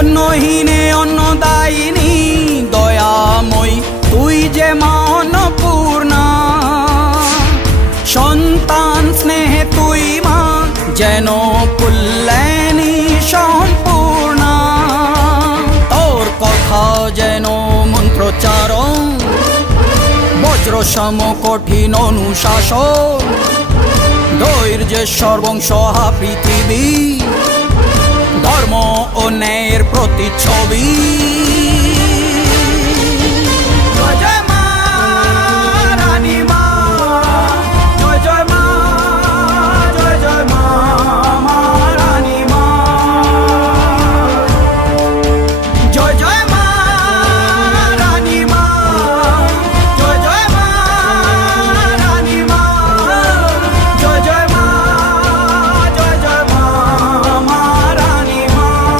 অন্নহীনে অন্নদায়িনী দয়াময়ী তুই যে মা অন্নপূর্ণা। সন্তান স্নেহে তুই মা যেন কল্যাণী সম্পূর্ণা। তোর কথা যেন মন্ত্রোচ্চারণ, বজ্র সম কঠিন অনুশাসন। ধৈর্যের সর্বংসহা পৃথিবী, ধর্ম ও ন্যায়ের প্রতিচ্ছবি।